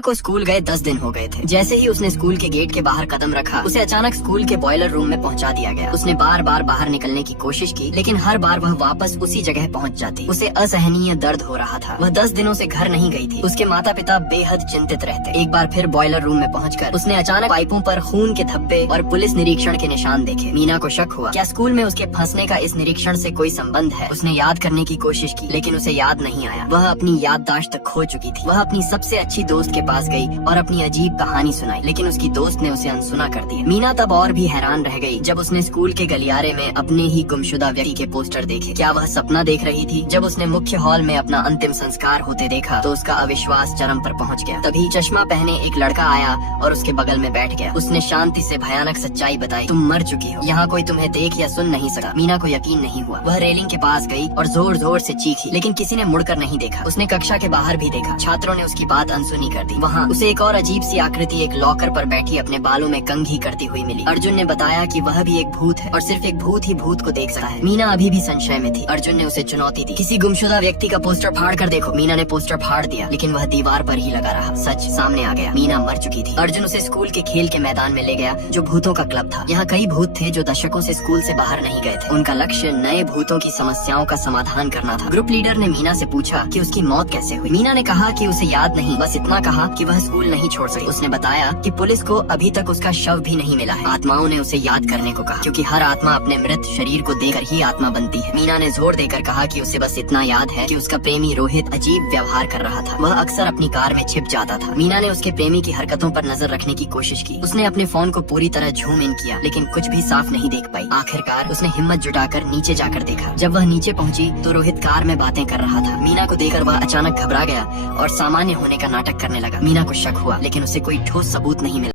को स्कूल गए 10 दिन हो गए थे। जैसे ही उसने स्कूल के गेट के बाहर कदम रखा, उसे अचानक स्कूल के बॉयलर रूम में पहुंचा दिया गया। उसने बार बार बाहर निकलने की कोशिश की, लेकिन हर बार वह वापस उसी जगह पहुंच जाती। उसे असहनीय दर्द हो रहा था। वह 10 दिनों से घर नहीं गई थी। उसके माता पिता बेहद चिंतित रहते। एक बार फिर बॉयलर रूम में पहुंचकर उसने अचानक पाइपों पर खून के धब्बे और पुलिस निरीक्षण के निशान देखे। मीना को शक हुआ, क्या स्कूल में उसके फंसने का इस निरीक्षण से कोई संबंध है। उसने याद करने की कोशिश की, लेकिन उसे याद नहीं आया। वह अपनी याददाश्त खो चुकी थी। वह अपनी सबसे अच्छी दोस्त के पास गई और अपनी अजीब कहानी सुनाई, लेकिन उसकी दोस्त ने उसे अनसुना कर दिया। मीना तब और भी हैरान रह गई जब उसने स्कूल के गलियारे में अपने ही गुमशुदा व्यक्ति के पोस्टर देखे। क्या वह सपना देख रही थी। जब उसने मुख्य हॉल में अपना अंतिम संस्कार होते देखा तो उसका अविश्वास चरम पर पहुंच गया। तभी चश्मा पहने एक लड़का आया और उसके बगल में बैठ गया। उसने शांति से भयानक सच्चाई बताई, तुम मर चुकी हो। यहाँ कोई तुम्हें देख या सुन नहीं सका। मीना को यकीन नहीं हुआ। वह रेलिंग के पास गई और जोर जोर से चीखी, लेकिन किसी ने मुड़कर नहीं देखा। उसने कक्षा के बाहर भी देखा। छात्रों ने उसकी बात अनसुनी कर दी। वहाँ उसे एक और अजीब सी आकृति एक लॉकर पर बैठी अपने बालों में कंघी करती हुई मिली। अर्जुन ने बताया कि वह भी एक भूत है और सिर्फ एक भूत ही भूत को देख सकता है। मीना अभी भी संशय में थी। अर्जुन ने उसे चुनौती दी, किसी गुमशुदा व्यक्ति का पोस्टर फाड़ कर देखो। मीना ने पोस्टर फाड़ दिया, लेकिन वह दीवार पर ही लगा रहा। सच सामने आ गया, मीना मर चुकी थी। अर्जुन उसे स्कूल के खेल के मैदान में ले गया, जो भूतों का क्लब था। यहाँ कई भूत थे जो दशकों से स्कूल से बाहर नहीं गए थे। उनका लक्ष्य नए भूतों की समस्याओं का समाधान करना था। ग्रुप लीडर ने मीना से पूछा कि उसकी मौत कैसे हुई। मीना ने कहा कि उसे याद नहीं, बस इतना कहा कि वह स्कूल नहीं छोड़ सकी। उसने बताया कि पुलिस को अभी तक उसका शव भी नहीं मिला है। आत्माओं ने उसे याद करने को कहा, क्योंकि हर आत्मा अपने मृत शरीर को देकर ही आत्मा बनती है। मीना ने जोर देकर कहा कि उसे बस इतना याद है कि उसका प्रेमी रोहित अजीब व्यवहार कर रहा था। वह अक्सर अपनी कार में छिप जाता था। मीना ने उसके प्रेमी की हरकतों पर नजर रखने की कोशिश की। उसने अपने फोन को पूरी तरह झूम इन किया, लेकिन कुछ भी साफ नहीं देख पाई। आखिरकार उसने हिम्मत जुटाकर नीचे जाकर देखा। जब वह नीचे पहुंची तो रोहित कार में बातें कर रहा था। मीना को देखकर वह अचानक घबरा गया और सामान्य होने का नाटक करने लगा। मीना को शक हुआ, लेकिन उसे कोई ठोस सबूत नहीं मिला।